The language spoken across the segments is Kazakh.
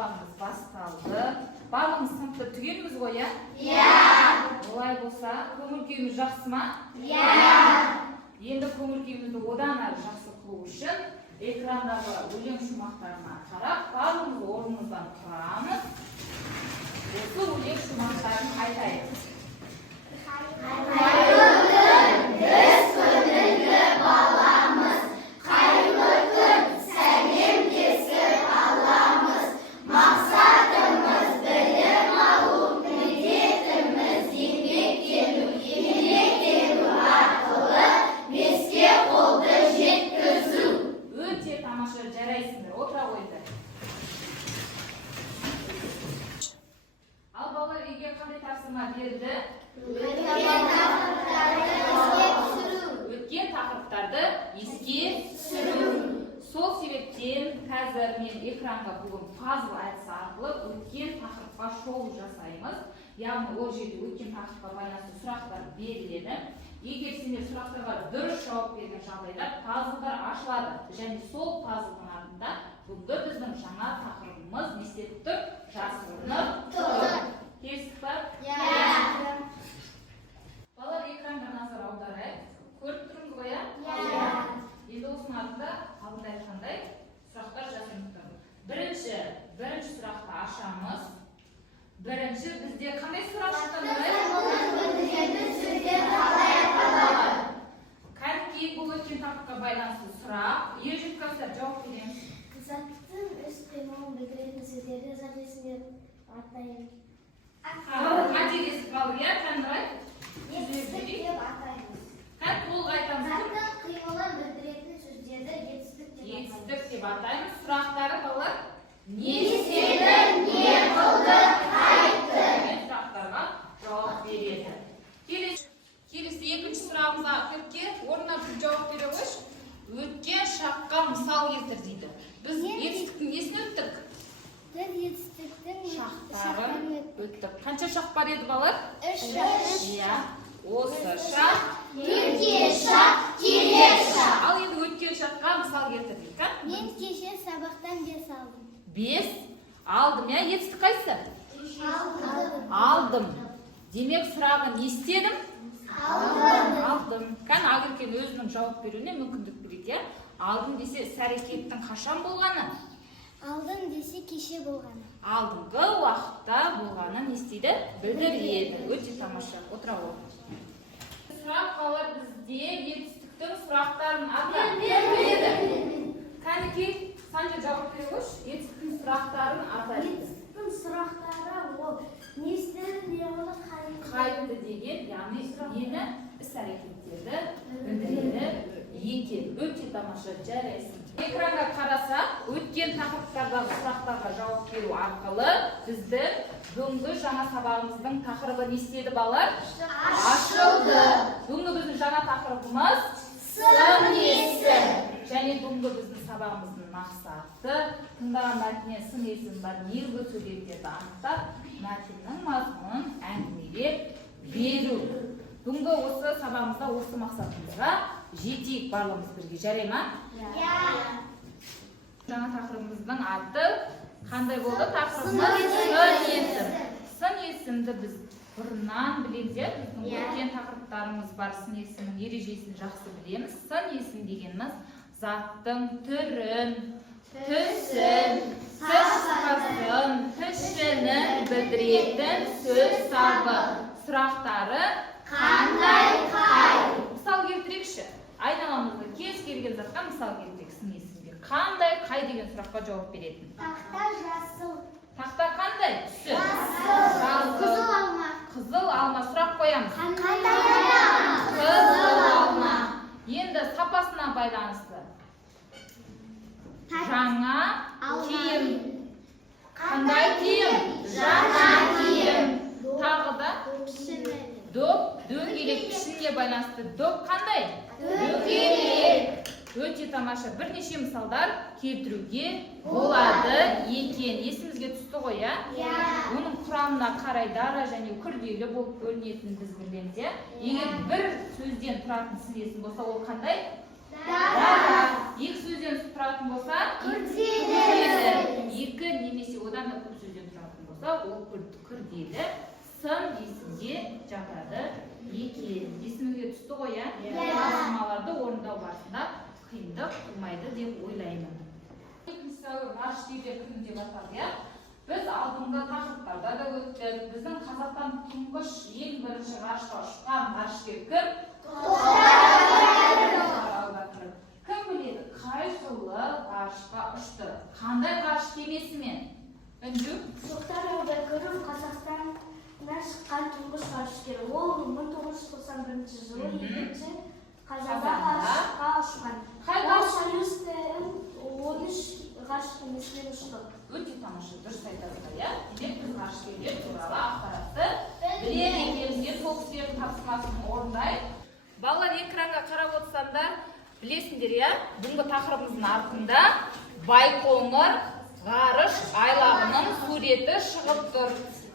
сабағымыз басталды. Барлығымыз сыныпты түгенбіз ғой, иә? Иә. Олай болса, көңіл күйіміз жақсы ма? Иә. Енді көңіл күйімізді одан әрі жақсы қылу үшін экрандағы өлең шумақтарына қарап, барлығымыз орнымыздан тұрамыз. Осы өлең шумақтарын айтайық. Қайырлы күн, біз көңілді баламыз. Қайырлы күн, сәлемдесіп аламыз. Мақсатымыз білім алу, міндетіміз еңбектену, еңбектену арқылы беске қолды жеткізу. Өте тамаша, жарайсыңдар, отыра қойыңдар. Ал балалар үйге қандай тапсырма берді? Өткен тақырыптарды еске түсіру. Сол себептен қазір мен экранға бүгін пазл әдісі арқылы өткен тақырыпқа шолу жасаймыз. Яғни ол жерде өткен тақырыпқа байланысты сұрақтар беріледі. Егер сендер сұрақтарға дұрыс жауап берген жағдайда пазлдар ашылады. Және сол пазлдың артында бүгінгі біздің жаңа тақырыбымыз не істеп тұр? Жасырынып тұр. Келістік па? Иә. Балалар экранға назар аударайық. Көріп тұрмыз ғой, иә? Иә. Енді осының артында алдында айтқандай сұрақтар жасырынып тұр. Бірінші сұрақты ашамыз. Бірінші бізде қандай сұрақ шықты? Кәдімгі бұл өткен тақырыпқа байланысты сұрақ. Ержетқандар жауап береміз. Заттың үш қимылын білдіретін сөздерді зат есімдер атаймыз. Қателесіп қалды, иә, қандай? Етістік деп атаймыз. Толық айтамыз. Заттың қимылын білдіретін сөздерді етістік деп атаймыз. Етістік деп атаймыз. Сұрақтары балалар? Не істеді, не қылды, қайтты. Сұрақтарға жауап береді. Келесі екінші сұрағымызға кіріпке орнына бір жауап бере қойшы. Өткен шаққа мысал келтір дейді. Біз етістіктің несін өттік? Біз етістіктің Шақтарын өттік. Қанша шақ бар еді балалар? Үш. Иә. Осы шақ. Өткен шақ, келер шақ. Ал енді өткен шаққа мысал келтірдік. Мен кеше сабақтан 5 алдым. 5 алдым, иә? Етістік қайсы? Алдым. Демек сұрағы не істедім? Алдым. Кән Агеркен өзінің жауап беруіне мүмкіндік береді, иә? Алдым десе іс-әрекеттің қашан болғаны? Алдым десе кеше болғаны. Алдыңғы уақытта болғаны не істейді? Білдіреді. Өте тамаша. Отыра ғой. Сұрақ қалар бізде етістіктің сұрақтарын атайды. Кәнеке, сәнде жауап бере қойш. Етістіктің сұрақтарын атайды. Етістіктің сұрақтары ол не істеді, не қылды, Қайтты деген, яғни нені іс-әрекеттерді білдіреді екен. Өте тамаша, жарайсың. Экранға қараса, өткен тақырыптардағы сұрақтарға жауап беру арқылы біздің бүгінгі жаңа сабағымыздың тақырыбы не істеді балалар? Ашылды. Бүгінгі біздің жаңа тақырыбымыз Сын есім. Және бүгінгі біздің сабағымыздың мақсаты тыңдаған мәтіннен сын есім бар негізгі сөздерді анықтап, мәтіннің мазмұнын әңгімелеп беру. Бүгінгі осы сабағымызда осы мақсатымызға жетейік барлығымыз бірге. Жарай ма? Иә. Жаңа тақырыбымыздың аты қандай болды? Тақырыбымыз сын есім. Сын есімді біз бұрыннан білеміз, біздің өткен тақырыптарымыз бар. Сын есімнің ережесін жақсы білеміз. Сын есім дегеніміз заттың түрін, түсін, сапасын, пішінін білдіретін сөз сабы. Сұрақтары Қандай қай? Мысал келтірекші. Айналамызда кез келген затқа мысал келтірек сын есімге. Қандай қай деген сұраққа жауап беретін? Тақта жасыл. Тақта қандай? Түсі. Қызыл алма. Қызыл алма. Сұрақ қоямыз. Қандай алма? Қызыл алма. Енді сапасына байланысты. Жаңа киім. Қандай киім? Жаңа киім. Тағы да Пішіні. доп, дөңгелек пішініне байланысты. Доп қандай? Дөңгелек. Өте тамаша. Бірнеше мысалдар келтіруге болады екен. Есімізге түсті ғой, иә? Оның құрамына қарай дара және күрделі болып бөлінетінін біз білеміз, иә? Егер бір сөзден тұратын сын есім болса, ол қандай? Дара. Екі сөзден тұратын болса, Күрделі. Екі немесе одан одан да көп сөзден тұратын болса, ол күрделі сын есімде жатады екен. Есімге түсті ғой, иә? Тапсырмаларды орындау барысында қиындық тумайды деп ойлаймын. 2 сәуір ғарышкерлер күні деп аталды, иә? Біз алдыңғы тақырыптарда да өттік. Біздің қазақтан тұңғыш ең бірінші ғарышқа ұшқан ғарышкер кім? Кім біледі, қай жылы ғарышқа ұшты? Қандай ғарыш кемесімен? Үнжу? Тоқтар Әубәкіров Қазақстаннан шыққан тұңғыш ғарышкер. Ол 1991 жылы екінші қазанда ғарышқа ұшқан. Ол Союзтың 13 ғарыш кемесімен ұшты. Өте тамаша, дұрыс айтасыздар, иә? Демек біз ғарышкерлер туралы ақпаратты білер екенбізге сол кісілердің тапсырмасын орындайық. Балалар, экранға қарап отырсаңдар, білесіңдер, иә? Бүгінгі тақырыбымыздың артында Байқоңыр ғарыш айлағының суреті шығып тұр.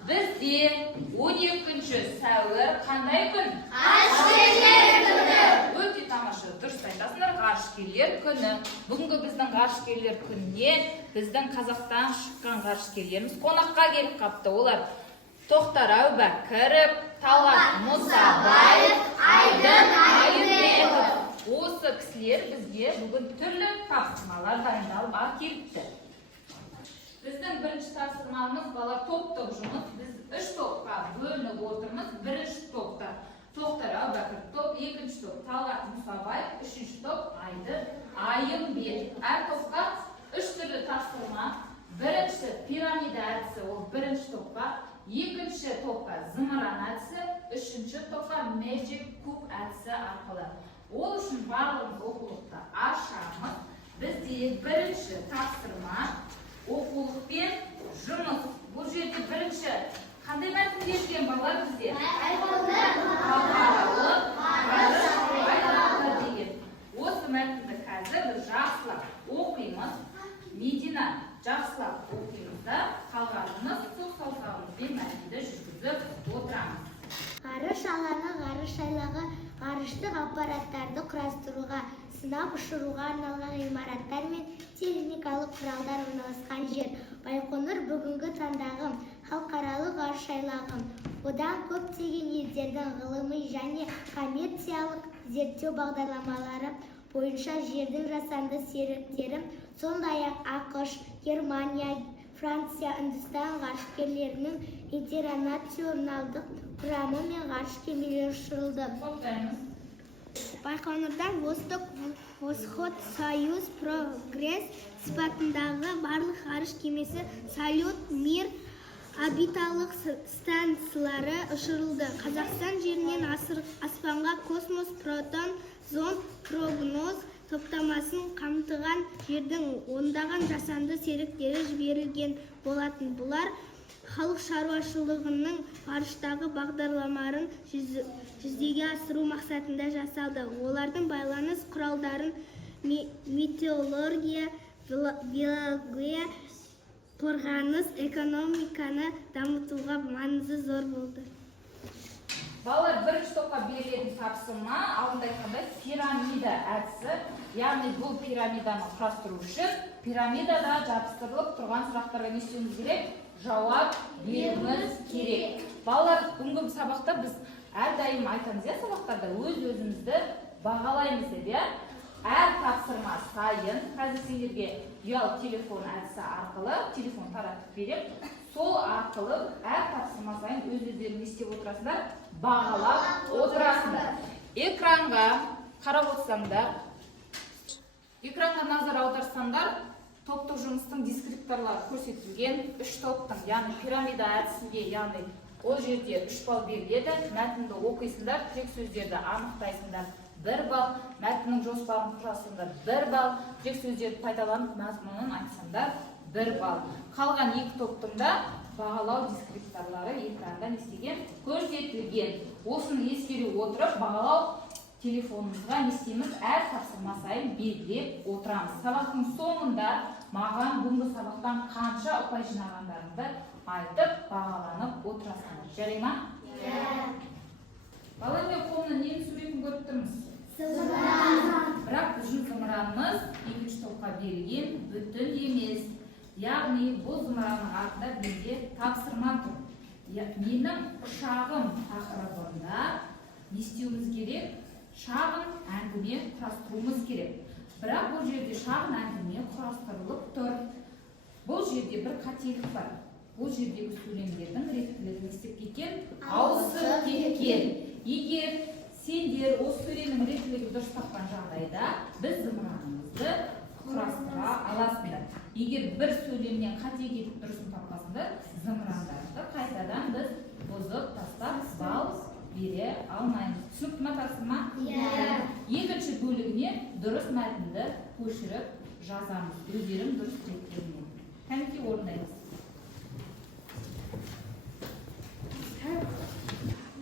Бізде 12 сәуір қандай күн? Ғарышкерлер күні. Өте тамаша, дұрыс айтасыңдар, ғарышкерлер күні. Бүгінгі біздің ғарышкерлер күніне біздің Қазақтан шыққан ғарышкерлеріміз қонаққа келіп қапты. Олар Тоқтар Әубәкіров, Талғат Мұсабаев, Айдын Айымбетов. Осы кісілер бізге бүгін түрлі тапсырмалар дайындалып әкеліпті. Біздің бірінші тапсырмамыз бала топтық жұмыс. Біз 3 топқа бөлініп отырмыз. Бірінші топта Тоқтар Әубәкіров топ, екінші топ Талғат Мұсабаев, үшінші топ Айдын Айымбетов. Әр топқа 3 түрлі тапсырма. Бірінші пирамида әдісі, ол бірінші топқа, екінші топқа зымыран әдісі, үшінші топқа Magic Cube әдісі арқылы. Ол үшін барлығымыз оқулықты ашамыз. Бізде бірінші тапсырма оқулықпен жұмыс. Бұл жерде бірінші қандай мәтін берілген балалар бізде? Халықаралық ғарыш айлағы деген. Осы мәтінді қазір біз жақсылап оқимыз. Медина жақсылап оқимыз да, қалғанымыз сол саусағымызбен мәтінді жүргізіп отырамыз. Ғарыш алаңы, ғарыш айлағы ғарыштық аппараттарды құрастыруға, сынап ұшыруға арналған ғимараттар мен техникалық құралдар орналасқан жер. Байқоңыр бүгінгі таңдағы халықаралық ғарыш айлағы. Одан көптеген елдердің ғылыми және коммерциялық зерттеу бағдарламалары бойынша жердің жасанды серіктері, сондай-ақ ақш, Германия, Франция, Үндістан ғарышкерлерінің интернационалдық құрамы мен ғарыш кемелері ұшырылды. Байқоңырдан Восток, Восход, Союз, Прогресс сипатындағы барлық ғарыш кемесі, Салют, Мир орбиталық станциялары ұшырылды. Қазақстан жерінен аспанға космос, протон, зонд, прогноз топтамасын қамтыған жердің ондаған жасанды серіктері жіберілген болатын. Бұлар халық шаруашылығының ғарыштағы бағдарламаларын жүзеге асыру мақсатында жасалды. Олардың байланыс құралдарын метеорология, биология, қорғаныс, экономиканы дамытуға маңызы зор болды. Балалар, бірінші топқа берілетін тапсырма алдында айтқандай пирамида әдісі. Яғни бұл пирамиданы құрастыру үшін пирамидада жабыстырылып тұрған сұрақтарға не істеуіміз керек? Жауап беруіміз керек. Балалар, бүгінгі сабақта біз әрдайым айтамыз, иә, сабақтарда өз-өзімізді бағалаймыз деп, иә? Әр тапсырма сайын, қазір сендерге ұялы телефон әдісі арқылы телефон таратып берем. Сол арқылы әр тапсырма сайын өз-өздерің істеп отырасыңдар, бағалап отырасыңдар. Экранға қарап отырсаңдар, экранға назар аударсаңдар, топтық жұмыстың дескрипторлары көрсетілген. 3 топтың, яғни пирамида әдісінде, яғни ол жерде 3 балл беріледі. Мәтінді оқисыңдар, тек сөздерді анықтайсыңдар 1 балл, мәтіннің жоспарын құрасыңдар 1 балл, тек сөздерді пайдаланып мазмұнын айтсаңдар 1 балл. Қалған 2 топтың да бағалау дескрипторлары экранда нестеген көрсетілген. Осыны ескере отырып, бағалау телефонымызға не істейміз? Әр тапсырма сайын белгілеп отырамыз. Сабақтың соңында маған бүгінгі сабақтан қанша ұпай жинағандарыңды айтып, бағаланып отырасыңдар. Жарай ма? Балалар, мен қолымнан ненің суретін көріп тұрмыз? Зымыран. Бірақ біздің зымыранымыз екінші топқа берілген бүтін емес. Яғни бұл зымыраның артында бізде тапсырма тұр. Менің ұшағым тақырыбында не істеуіміз керек? Шағын әңгіме құрастыруымыз керек. Бірақ бұл жерде шағын әңгіме құрастырылып тұр. Бұл жерде бір қателік бар. Бұл жердегі сөйлемдердің реттілігі істеп кеткен, ауысып кеткен. Егер сендер осы сөйлемнің реттілігін дұрыс тапқан жағдайда біз зымыранымызды құрастыра аласыңдар. Егер бір сөйлемнен қате кетіп дұрысын таппасыңдар, зымырандарды қайтадан біз бұзып тастап балл бере алмаймыз. Түсінікті ме, тапсырма? Иә. Екінші бөлігіне дұрыс мәтінді көшіріп жазамыз. Өздерің дұрыс реттермен. Кәнекей орындаймыз.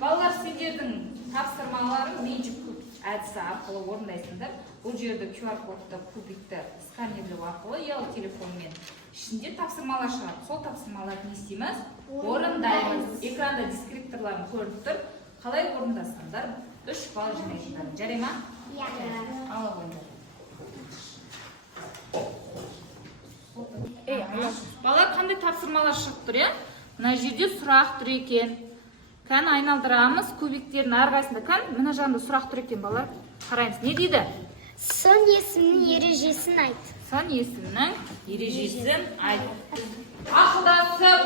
Балалар, сендердің тапсырмаларын меншік кубик әдісі арқылы орындайсыңдар. Бұл жерде QR кодты кубикті сканерлеу арқылы ұялы телефонмен ішінде тапсырмалар шығады. Сол тапсырмаларды не істейміз? Орындаймыз. Экранда дескрипторларын көріп тұр. Қалай орындасаңдар 3 балл жинайсыңдар. Жарай ма? Иә. Ала қойыңдар. Балалар, қандай тапсырмалар шығып тұр, е? Мына жерде сұрақ тұр екен. Кән айналдырамыз кубиктердің әрқайсында. Кән мына жағында сұрақ тұр екен, балалар. Қараймыз. Не дейді? Сын есімнің ережесін айт. Сын есімнің ережесін айт. Ақылдасып.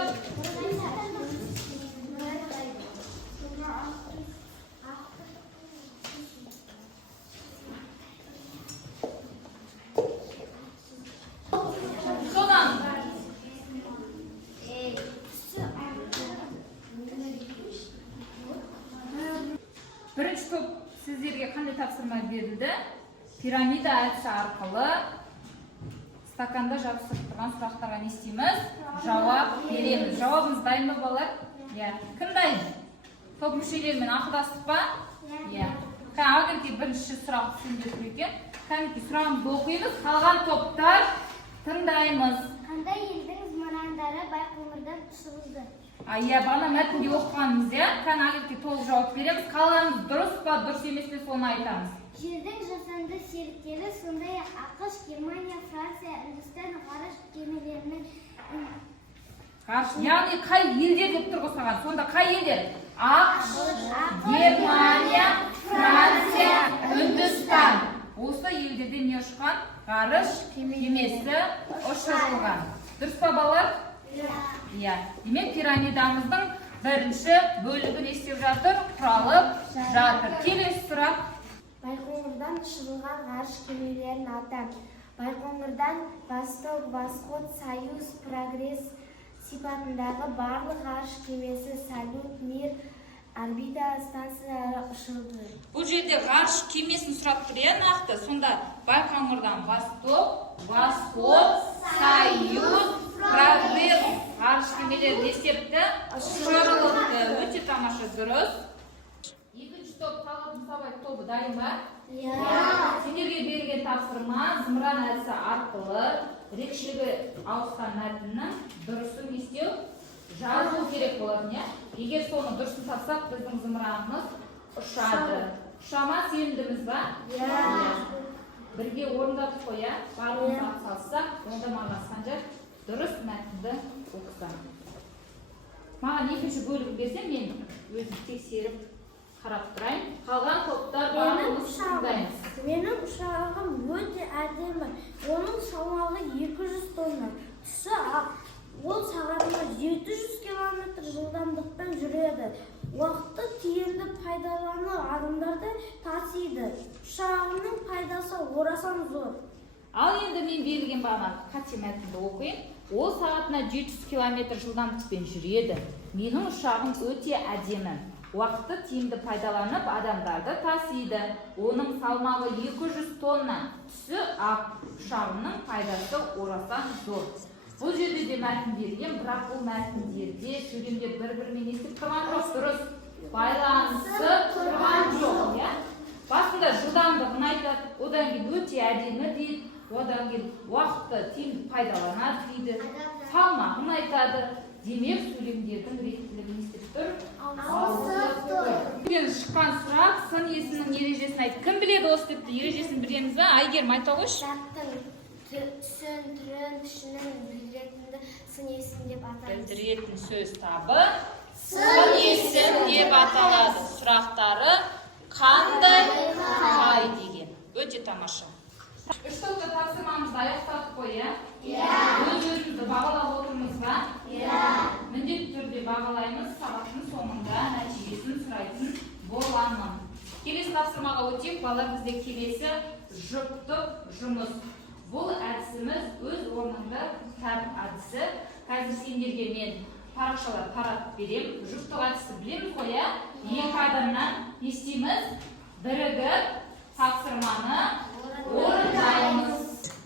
Содан. Бірінші топ сіздерге қандай тапсырма берілді? Пирамида әдісі арқылы стаканда жабыстырып тұрған сұрақтарға не істейміз? Жауап береміз. Жауабымыз дайын ма, балалар? Иә. Кім дайын? Топ мүшелерімен ақылдастық па? Иә. Кәнекей бірінші сұрақ сендер тұр екен. Кәнекей сұрағымызды оқимыз. Қалған топтар тыңдаймыз. Қандай елдің зымырандары Байқоңырдан ұшырылды? Иә, бағана мәтінде оқығанымыз, иә? Кәнекей толық жауап береміз. Қалғанымыз дұрыс па, дұрыс емес пе, соны айтамыз. Жердің жасанды серіктері, сондай ақш, Германия, Франция, Үндістан ғарыш кемелерінің Яғни қай елдер деп тұр қосаған? Сонда қай елдер? ақш, Германия, Франция, Үндістан. Осы елдерде не ұшқан? Ғарыш кемесі ұшырылған. Дұрыс па, балалар? Иә. Демек пирамидамыздың бірінші бөлігі не істеп жатыр? Құралып жатыр. Келесі сұрақ. Байқоңырдан ұшырылған ғарыш кемелерін атам. Байқоңырдан Восток, Восход, Союз, Прогресс сипатындағы барлық ғарыш кемесі Салют, Мир, орбита станциялары ұшырылды. Бұл жерде ғарыш кемесін сұрап тұр, иә, нақты. Сонда Байқоңырдан Восток, Восход, Союз, Прогресс ғарыш кемелері есепті ұшырылды. Өте тамаша, дұрыс. Екінші топ Талғат Мұсабай тобы дайын ба? Иә. Сендерге берілген тапсырма зымыран әдісі арқылы ерекшелігі ауысқан мәтіннің дұрысын естеу жазу керек болатын, иә? Егер соны дұрысын тапсақ, біздің зымыранымыз ұшады. Ұшама сенімдіміз ба? Иә. Бірге орындап қоя, барлығын салсақ, онда маған Санжар дұрыс мәтінді оқысам. Маған екінші бөлігін берсем, мен өзім тексеріп қарап тұрайын. Қалған топтар барлығымыз тыңдаймыз. Менің ұшағым өте әдемі. Оның салмағы 200 тонна. Түсі ақ. Ол сағатына 700 км жылдамдықпен жүреді. Уақытты тиімді пайдаланып адамдарды тасиды. Ұшағымның пайдасы орасан зор. Ал енді мен берілген бағана қате мәтінді оқиын. Ол сағатына 700 км жылдамдықпен жүреді. Менің ұшағым өте әдемі. Уақытты тиімді пайдаланып адамдарды тасиды. Оның салмағы 200 тонна. Түсі ақ. Ұшағымның пайдасы орасан зор. Бұл жерде де мәтін берген, бірақ бұл мәтіндерде сөйлемдер бір-бірімен естіп тұрған жоқ, дұрыс байланысып тұрған жоқ. Басында жылдамдығын айтады, одан кейін өте әдемі дейді, одан кейін уақытты тиімді пайдаланады дейді, салмағын айтады. Демек сөйлемдердің реттілігін естіп тұр. Ауысып тұр. Бүгін шыққан сұрақ, сын есімнің ережесін айт. Кім біледі осы тіпті ережесін білеміз бе? Әйгерім айта қойшы. түсін, түрін, пішінін білдіретінді сын есім деп атаймыз. Білдіретін сөз табы сын есім деп аталады. Сұрақтары қандай, қай деген. Өте тамаша. Үш топта тапсырмамызды аяқтадық қой, иә? Өз-өзімізді бағалап отырмыз ба? Міндетті түрде бағалаймыз, сабақтың соңында нәтижесін сұрайтын боламын. Келесі тапсырмаға өтейік. Балалар, бізде келесі жұптық жұмыс. Бұл әдісіміз өз орнында тап әдісі. Қазір сендерге мен парақшалар таратып беремін. Жұптық әдісі білеміз ғой, иә? Екі адамнан не істейміз? Бірігіп тапсырманы орындаймыз.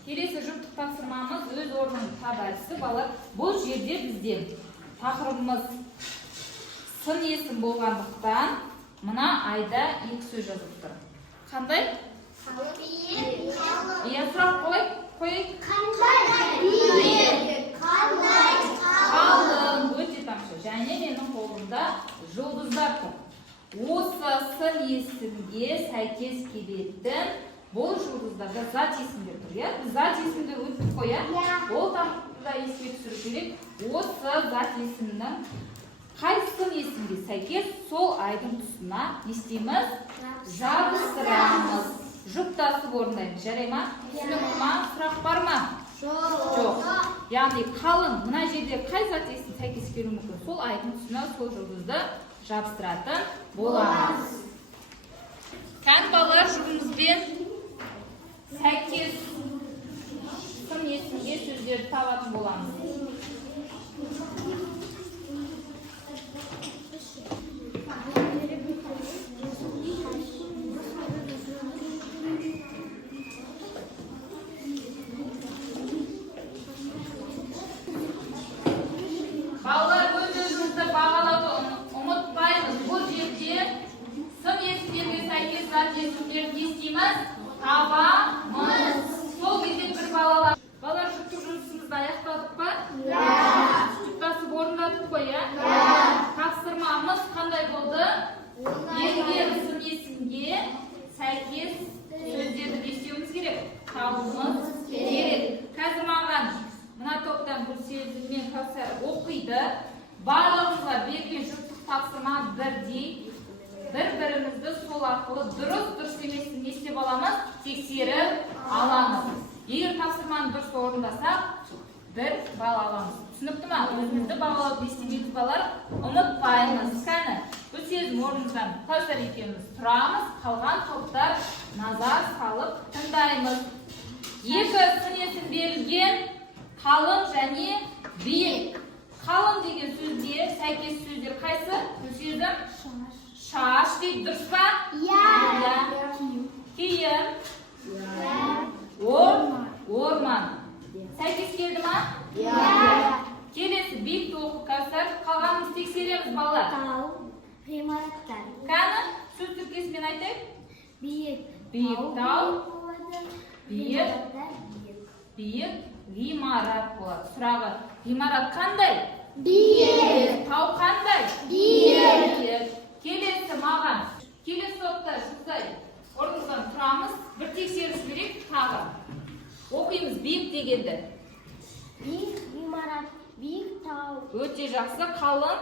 Келесі жұптық тапсырмамыз өз орнын тап әдісі. Балалар, бұл жерде бізде тақырыбымыз сын есім болғандықтан мына айда екі сөз жазып тұр. Қандай? Иә, сұрақ қойайық. Қалың. Өте тамаша. Және менің қолымда жұлдыздар тұр. Осы сын есімге сәйкес келетін бұл жұлдыздарда зат есімдер тұр. Біз зат есімді өттік қой, ол тақырыпты да еске түсіру керек. Осы зат есімнің қай сын есімге сәйкес сол айдың тұсына не істейміз? Жабыстырамыз. Жұптасып орындаймыз. Жарай ма? Түсінікті ма? Сұрақ бар ма? Жоқ. Яғни қалың мына жерде қай зат есім сәйкес келуі мүмкін? Сол айдың тұсына сол жұлдызды жабыстыратын боламыз. Кән балалар, жұбымызбен сәйкес сын есімге сөздерді табатын боламыз. Балалар, өз-өзімізді бағалауды ұмытпаймыз. Бұл жерде сын есімдерге сәйкес зат есімдерді не істейміз? Табамыз. Сол кезде бір балалар. Балалар, жұптық жұмысымызды аяқтадық па? Жұптасып орындадық қой, иә? Тапсырмамыз қандай болды? Егер сын есімге сәйкес сөздерді не істеуіміз керек? Табуымыз керек. Қазір маған мына топтан бұл сезіммен Кәусар оқиды. Барлығымызға берген жұптық тапсырма бірдей. Бір-бірімізді сол арқылы дұрыс емесін не істеп аламыз? Тексеріп аламыз. Егер тапсырманы дұрыс орындасақ, бір балл аламыз. Түсінікті ма? Өзімізді бағалауды естемейміз балалар, ұмытпаймыз. Кәні, бұл сезім орнымыздан Кәусар екеуміз тұрамыз, қалған топтар назар салып тыңдаймыз. Екі сын есім берілген қалың және биік. Қалың деген сөзге сәйкес сөздер қайсы? Бұл сезім шаш дейді, дұрыс па? Киім. Орман. Сәйкес келді ма? Келесі биік тоқы Кәусар. Қалғанымыз тексереміз балалар. Тау, ғимараттар. Кәні, сөз тіркесімен айтайық. Биік тау, биік ғимарат болады. Сұрағы, ғимарат қандай? Биік. Тау қандай? Биік. Келесі маған. Келесі топта жұлдай. Орнымыздан тұрамыз. Бір тексеріс керек тағы. Оқимыз биік дегенді. Биік ғимарат, биік тау. Өте жақсы. Қалың.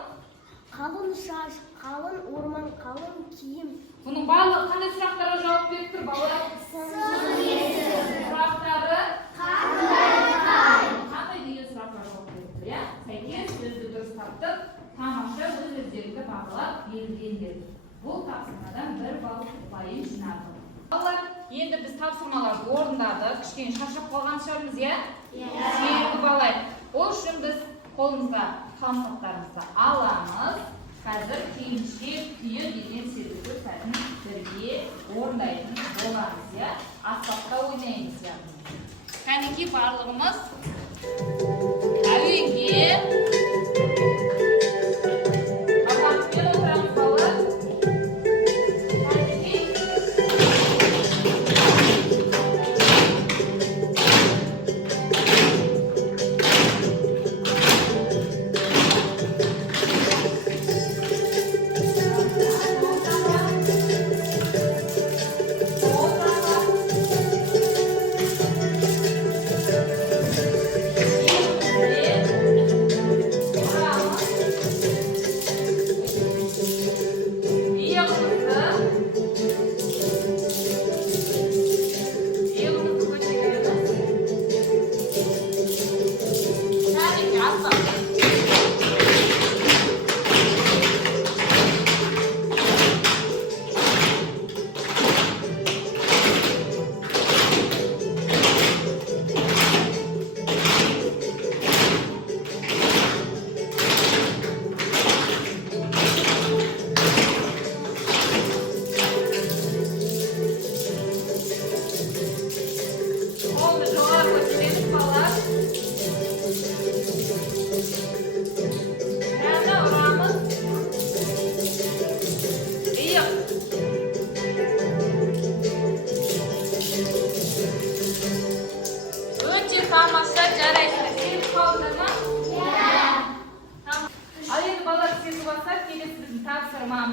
Қалың шаш, қалың орман, қалың киім. Бұның барлығы қандай сұрақтарға жауап беріп тұр балалар? Сұрақтары қандай деген сұраққа жауап беріп тұр, иә? Сәйкес сөзді дұрыс таптық. Тамаша өз-өздеріңді бағалап берілгендер. Бұл тапсырмадан бір балл ұпайын жинадық. Балалар, енді біз тапсырмаларды орындадық. Кішкене шаршап қалған шығармыз, иә? Серік балалар. Ол үшін біз қолымызға қаламсақтарымызды аламыз. Қазір түйіншек түйі деген сөздерді сәтін бірге орындайтын боламыз, иә? Аспапта ойнаймыз, яғни. Кәнекей барлығымыз әуеге Абақтымен отырамыз балалар. Кәнекей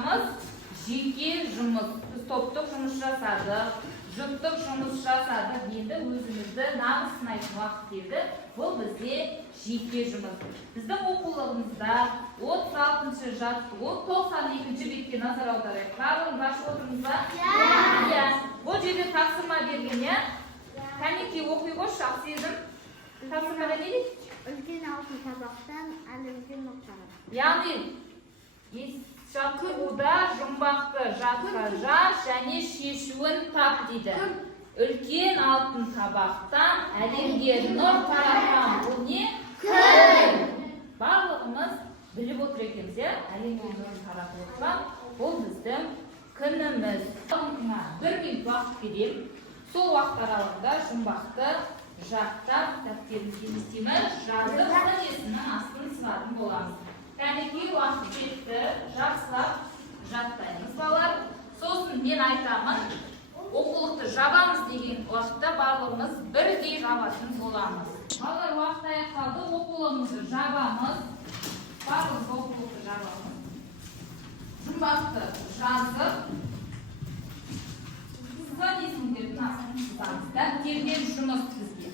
айтамыз жеке жұмыс. Біз топтық жұмыс жасадық, жұптық жұмыс жасадық. Енді өзімізді нағыз сынайтын уақыт келді. Бұл бізде жеке жұмыс. Біздің оқулығымызда 36-шы жаттығу 92-ші бетке назар аударайық. Барлығын басып отырмыз ба? Иә. Бұл жерде тапсырма берген, иә? Кәнекей оқи қойшы, жақсы едім. Тапсырмада не дейді? Үлкен алтын табақтан әлемген ноқтаны. Яғни жаттығуда жұмбақты жатқа жа және шешуін тап дейді. Үлкен алтын табақтан әлемге нұр таратқан бұл не? Күн. Барлығымыз біліп отыр екенбіз, иә? Әлемге нұр таратып отырған бұл біздің күніміз. Бір минут уақыт беремін. Сол уақыт аралығында жұмбақты жаттап кітаптерімізге естиміз, жазып сын есімнің астын сызатын боламыз. Кәнекей уақыт жетті, жақсылап жаттаймыз балалар. Сосын мен айтамын, оқулықты жабамыз деген уақытта барлығымыз бірдей жабатын боламыз. Балалар, уақыт аяқталды, оқулығымызды жабамыз. Барлығымыз оқулықты жабамыз. Жұмбақты жазып, сын есімдердің астын сызамыз. Дәптерден жұмыс бізге.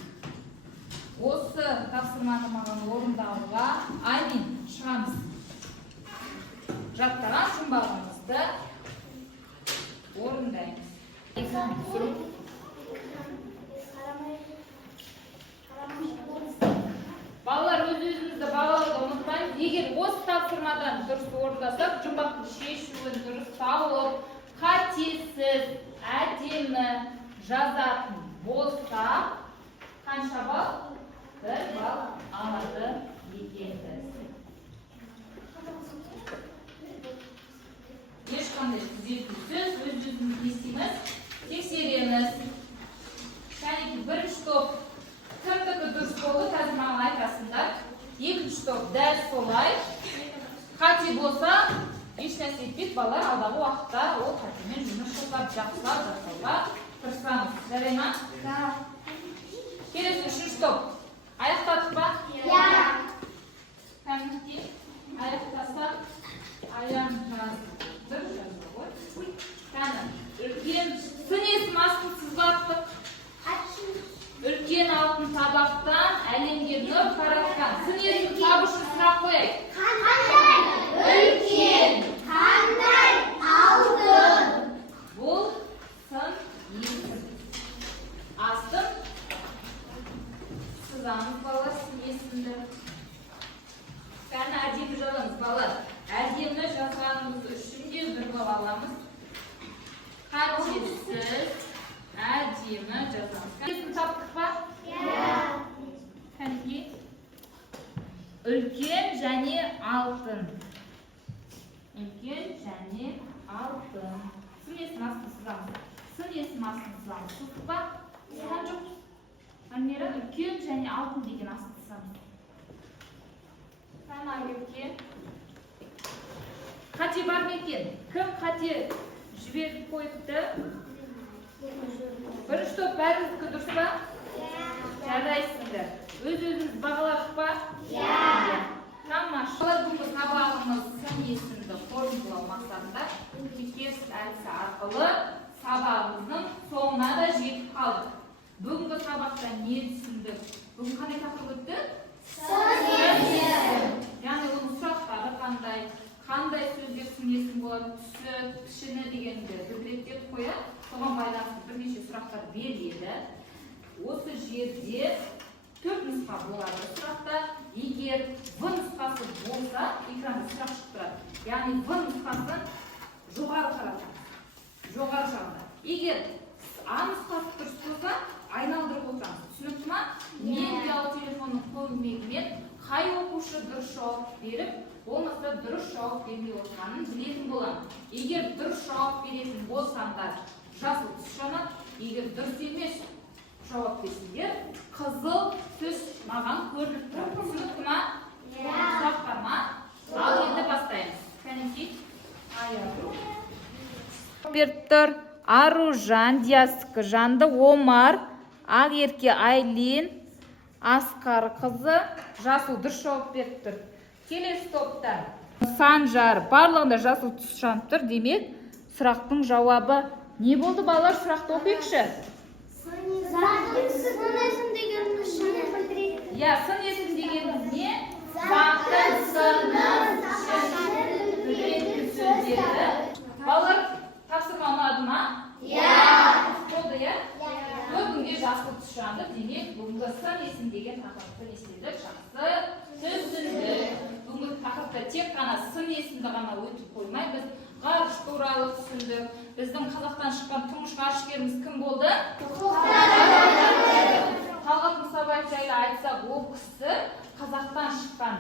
Осы тапсырманы маған орындауға шығамыз. Жаттаған жұмбағымызды орындаймыз. Балалар, өз-өзімізді бағалауды ұмытпаймыз. Егер осы тапсырмадан дұрыс орындасақ, жұмбақты шешуін дұрыс тауып, қатесіз, әдемі жазатын болса, қанша балл? 1 балл алады екенбіз. Ешқандай түзетусіз өз-өзіміз естиміз, тексереміз. Кәнекей, бірінші топ кімдікі дұрыс болды, қазір маған айтасыңдар. Екінші топ дәл солай. Қате болса, ешнәрсе етпейді, балалар алдағы уақытта ол қатемен жұмыс жасап, жақсылап жасауға тырысамыз. Жарай ма? Да. Келесі үшінші топ. Аяқтадық ба? Иә. Кәнекей, аяқтасақ, аян жаздыр, жазды ғой. Үлкен сын есім астын сызбаттық. Үлкен алтын табақтан әлемге нұр таратқан. Сын есім табы үшін сұрақ қояйық. Қандай үлкен, қандай алтын. Бұл сын есім. Астын сызамыз балалар, сын есімді. Кәні әдемі жазамыз балалар. Әдемі жазғанымыз үшін де 1 балл аламыз. Қатесіз, әдемі жазамыз. Есім таптық ба? Иә. Кәнекей. Үлкен және алтын. Үлкен және алтын. Сын есім астын сызамыз. Сын есім астын сызамыз. Сыздық ба? Сызған жоқпыз. Әлмира, үлкен және алтын деген астын сызамыз. Кәні Айбекке. Қате бар ма екен? Кім қате жіберіп қойыпты? Бірінші топ бәріңіздікі дұрыс па? Жарайсыңдар. Өз-өзіңіз бағаладық па? Иә. Тамаша. Бүгінгі сабағымыз сын есімді формулау мақсатында текес әдісі арқылы сабағымыздың соңына да жетіп қалдық. Бүгінгі сабақта не түсіндік? Бүгін қандай тақырып өтті? Сын есім. Яғни оның сұрақтары қандай сөздер сын есім болады, түсі, пішіні дегенді білдіреді қоя. Соған байланысты бірнеше сұрақтар беріледі. Осы жерде 4 нұсқа болады сұрақта. Егер В нұсқасы болса, экранда сұрақ шығып тұрады. Яғни В нұсқасын жоғары қаратамыз. Жоғары жағында. Егер А нұсқасы дұрыс болса, айналдырып отырамыз. Түсінікті ма? Мен ұялы телефонның көмегімен қай оқушы дұрыс жауап беріп, болмаса дұрыс жауап бермей отырғанын білетін боламын. Егер дұрыс жауап беретін болсаңдар, жасыл түс жанады. Егер дұрыс емес жауап берсеңдер, қызыл түс маған көрініп тұрады. Түсінікті ма? Сұрақ бар ма? Ал енді бастаймыз. Кәнекей, аяқ. Аружан, Диасқы, Жанды, Омар, Ақерке, Айлин, Асқар қызы, Жасыл дұрыс жауап беріп тұр. Келесі топта Санжар барлығында жасыл түс жанып тұр. Демек, сұрақтың жауабы не болды балалар? Сұрақты оқиықшы. Я, сын есім дегеніміз не? Заттың сынның білетін сөздері. Балалар, тапсырма ұнады ма? Болды, я? Бүгінге жасыл түс жанды. Демек, бүгінгі сын есім деген тақырыпты естедік. Жақсы түсіндік. Бүгінгі тақырыпта тек қана сын есімді ғана өтіп қоймай, біз ғарыш туралы түсіндік. Біздің Қазақтан шыққан тұңғыш ғарышкеріміз кім болды? Талғат Мұсабаев жайлы айтсақ, ол кісі Қазақтан шыққан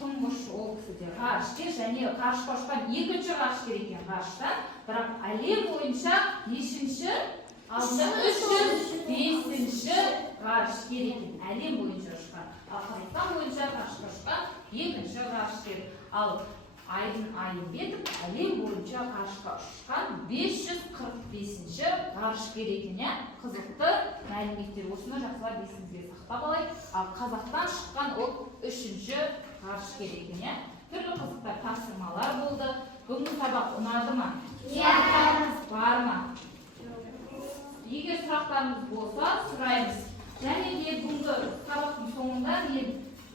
тұңғыш, ол кісі де ғарышкер және ғарышқа ұшқан екінші ғарышкер екен ғарыштан. Бірақ әлем бойынша нешінші? 305-ші ғарышкер екен. Әлем бойынша ұшқан. Ал Қазақстан бойынша ғарышқа ұшқан екінші ғарышкер. Ал Айдын Айымбетов әлем бойынша ғарышқа ұшқан 545-ші ғарышкер екен. Қызықты мәліметтер. Осыны жақсылап есіңізге сақтап алайық. Ал Қазақтан шыққан ол 3-ші ғарышкер екен. Түрлі қызықтар тапсырмалар болды. Бүгінгі сабақ ұнады ма? Бар ма? Егер сұрақтарымыз болса, сұраймыз. Және де бүгінгі сабақтың соңында мен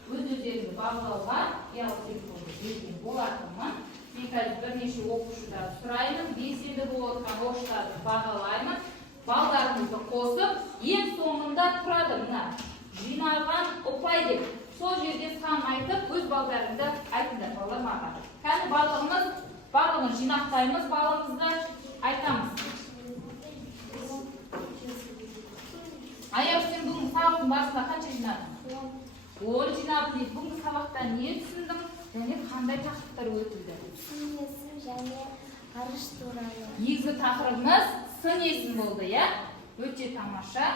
өз-өздеріңді бағалауға телефонды берген болатынмын. Мен қазір бірнеше оқушыдан сұраймын, белсенді болып отырған оқушыларды бағалаймын. Балдарымызды қосып, ең соңында тұрады мына жинаған ұпай деп. Сол жерде сан айтып, өз балдарыңды айтыңдар балалар маған. Қазір барлығын жинақтаймыз, балымызды айтамыз. Аяқ, сен бүгін сабақтың барысында қанша жинадың? 10 жинадың дейді. Бүгінгі сабақта не түсіндің және қандай тақырыптар өтілді? Сын есім және ғарыш туралы. Негізгі тақырыбымыз сын есім болды, я? Өте тамаша.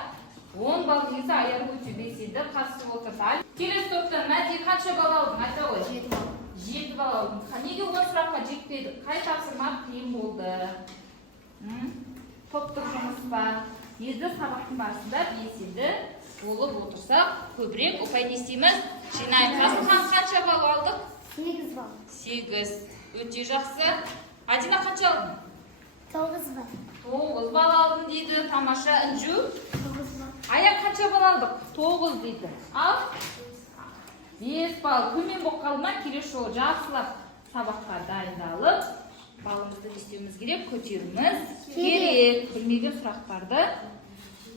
10 балл дегенде аяғы өте белсенді қатысып отырды. Келесі топтан Мәди қанша балл алдың? Айта ғой. 7 балл. 7 балл алдың. Неге 10 сұраққа жетпеді? Қай тапсырма қиын болды? Топтық жұмыс бар. Езді сабақтың барысында белсенді болып отырсақ, көбірек ұпай не істейміз? Жинаймыз. Асылхан қанша балл алдық? 8 балл. 8. Өте жақсы. Адина қанша алдың? 9 балл. 9 балл алдым дейді. Тамаша. Інжу? 9 балл. Аяқ қанша балл алдық? 9 дейді. Ал? 5 балл. Төмен болып қалды ма? Келесі жолы жақсылап сабаққа дайындалып, балымызды істеуіміз керек, көтеруіміз керек. Білмеген сұрақтарды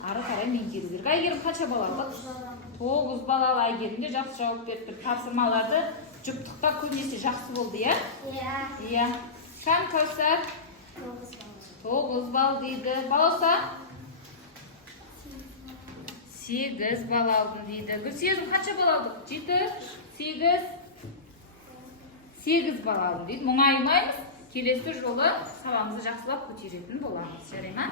ары қарай меңгеру керек. Әйгерім қанша балл алдық? 9 балл ал. Әйгерім де жақсы жауап беріп тұр. Тапсырмаларды жұптықта көбінесе жақсы болды, иә? Иә. Кәм Кәусар? 9 балл дейді. Балауса? 8 балл алдым дейді. Гүлсезім қанша балл алдық? 7, 8 балл алдым дейді. Мұңаймаймыз. Келесі жолы сабағымызды жақсылап көтеретін боламыз. Жарай ма?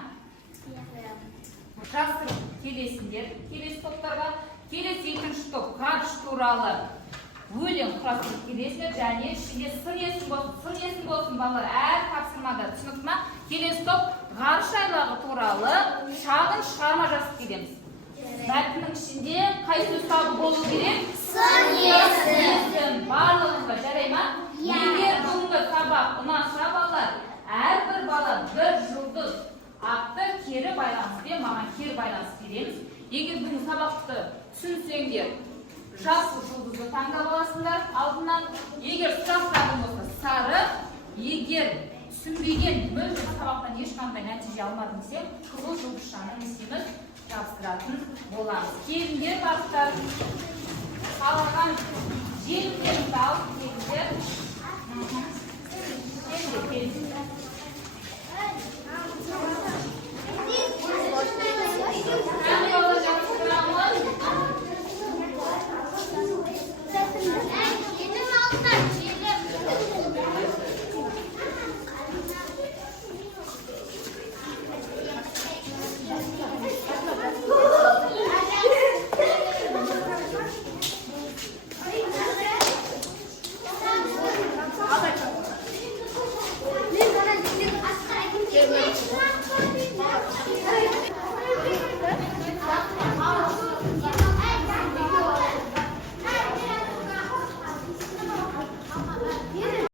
Жақсы келесіңдер. Келесі топтарға. Келесі екінші топ ғарыш туралы өлең құрастырып келесіңдер. Және ішінде сын есім болсын балалар. Әр тапсырмада түсінікті ма? Келесі топ ғарыш айлағы туралы шағын шығарма жазып келеміз. Мәтіннің ішінде қай сөз табы болу керек? Сын есім. Барлығыңызға жарай ма? Егер бүгінгі сабақ ұнаса балалар, әрбір бала бір жұлдыз атты кері байланыспен маған кері байланыс береміз. Егер бүгінгі сабақты түсінсеңдер, жасыл жұлдызды таңдап аласыңдар алдынан. Егер сұрақтарың болса сары, егер түсінбеген мүлдем сабақтан ешқандай нәтиже алмадың десем, қызыл жұлдызшаны не істейміз? Жабыстыратын боламыз. Келіңдер бастар қалаған желімдеріңді алып